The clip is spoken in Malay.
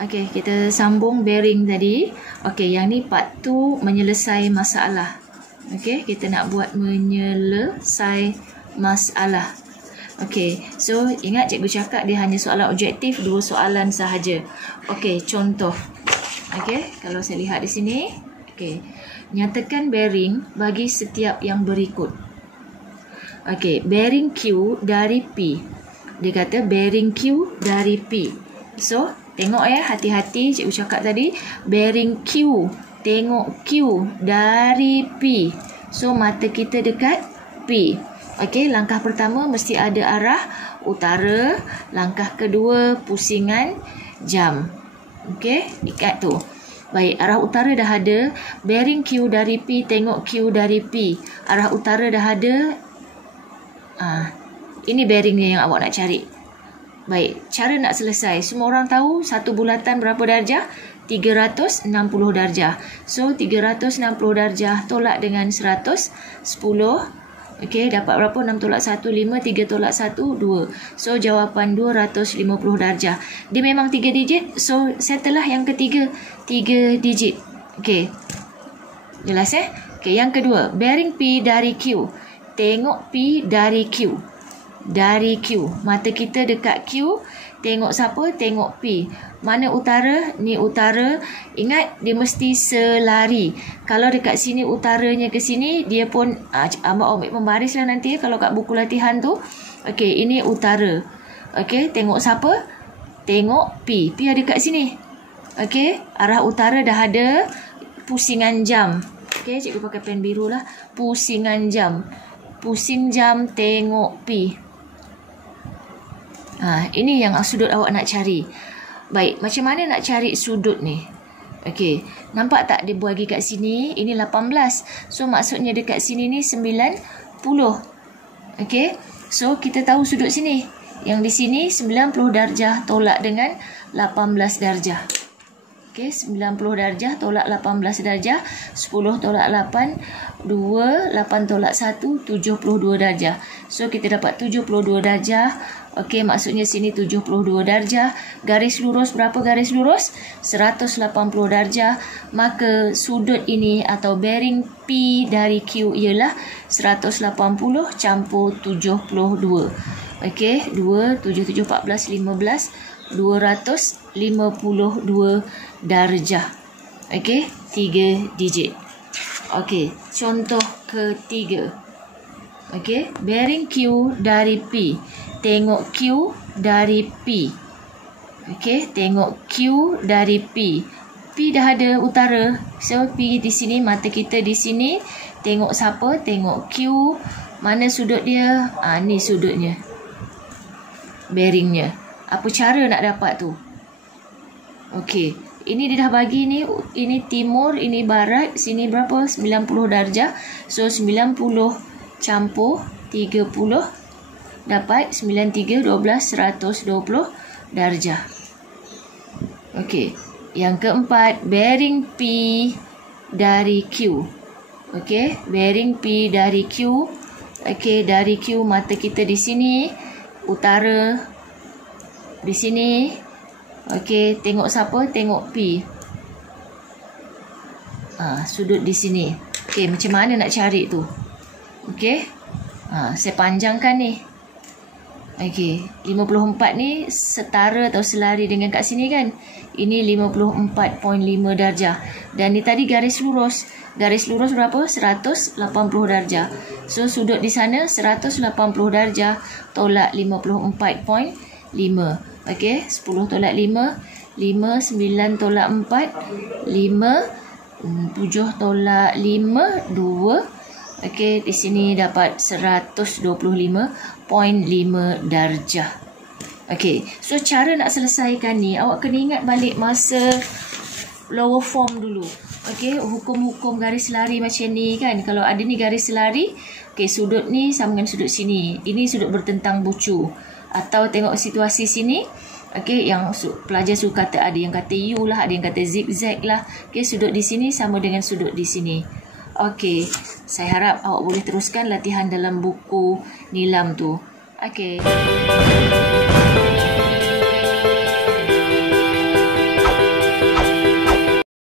Okey, kita sambung bearing tadi. Okey, yang ni part 2 menyelesai masalah. Okey, kita nak buat menyelesai masalah. Okey, so ingat cikgu cakap dia hanya soalan objektif, 2 soalan sahaja. Okey, contoh. Okey, kalau saya lihat di sini. Okey, nyatakan bearing bagi setiap yang berikut. Okey, bearing Q dari P. Dia kata bearing Q dari P. So, tengok ya, hati-hati cikgu cakap tadi. Bearing Q. Tengok Q dari P. So, mata kita dekat P. Okey, langkah pertama mesti ada arah utara. Langkah kedua, pusingan jam. Okey, ikat tu. Baik, arah utara dah ada. Bearing Q dari P, tengok Q dari P. Arah utara dah ada. Ini bearingnya yang awak nak cari. Baik, cara nak selesai. Semua orang tahu satu bulatan berapa darjah? 360 darjah. So, 360 darjah tolak dengan 110. Okey, dapat berapa? 6 tolak 1, 5, 3 tolak 1, 2. So, jawapan 250 darjah. Dia memang 3 digit. So, settle lah yang ketiga. 3 digit. Okey. Jelas Okey, yang kedua. Bearing P dari Q. Tengok P dari Q. Dari Q. Mata kita dekat Q. Tengok siapa? Tengok P. Mana utara? Ni utara. Ingat, dia mesti selari. Kalau dekat sini utaranya ke sini, dia pun ambil pembaris lah nanti kalau kat buku latihan tu. Okey, ini utara. Okey, tengok siapa? Tengok P. P ada kat sini. Okey, arah utara dah ada. Pusingan jam. Okey, cikgu pakai pen biru lah. Pusingan jam. Pusing jam, tengok P. Ini yang sudut awak nak cari. Baik, macam mana nak cari sudut ni? Okey, nampak tak dia bagi kat sini? Ini 18. So, maksudnya dekat sini ni 90. Okey, so kita tahu sudut sini. Yang di sini 90 darjah tolak dengan 18 darjah. Okey, 90 darjah tolak 18 darjah. 10 tolak 8, 2, 8 tolak 1, 72 darjah. So, kita dapat 72 darjah. Okey, maksudnya sini 72 darjah. Garis lurus, berapa garis lurus? 180 darjah. Maka sudut ini atau bearing P dari Q ialah 180 campur 72. Okey, 2, 7, 7, 14, 15, 252 darjah. Okey, 3 digit. Okey, contoh ketiga. Okey, bearing Q dari P. Tengok Q dari P. Okey, tengok Q dari P. P dah ada utara. So, P di sini, mata kita di sini. Tengok siapa? Tengok Q. Mana sudut dia? Ni sudutnya. Bearingnya. Apa cara nak dapat tu? Okey, ini dia dah bagi ni. Ini timur, ini barat. Sini berapa? 90 darjah. So, 90 campur 30. Dapat 93, 12, 120 darjah. Okey. Yang keempat, bearing P dari Q. Okey, bearing P dari Q. Okey, dari Q mata kita di sini. Utara. Di sini. Okey, tengok siapa? Tengok P. Sudut di sini. Okey, macam mana nak cari tu? Okey. Saya panjangkan ni. Okey, 54 ni setara atau selari dengan kat sini kan? Ini 54.5 darjah. Dan ni tadi garis lurus. Garis lurus berapa? 180 darjah. So, sudut di sana 180 darjah tolak 54.5. Okey, 10 tolak 5. 5, 9 tolak 4. 5, 7 tolak 5. 2. Okey, di sini dapat 125.5 darjah. Okey, so cara nak selesaikan ni, awak kena ingat balik masa lower form dulu. Okey, hukum-hukum garis lari macam ni kan. Kalau ada ni garis lari, okey, sudut ni sama dengan sudut sini. Ini sudut bertentang bucu. Atau tengok situasi sini. Okey, yang pelajar suka kata, ada yang kata U lah, ada yang kata zigzag lah. Okey, sudut di sini sama dengan sudut di sini. Okey, saya harap awak boleh teruskan latihan dalam buku nilam tu. Okey.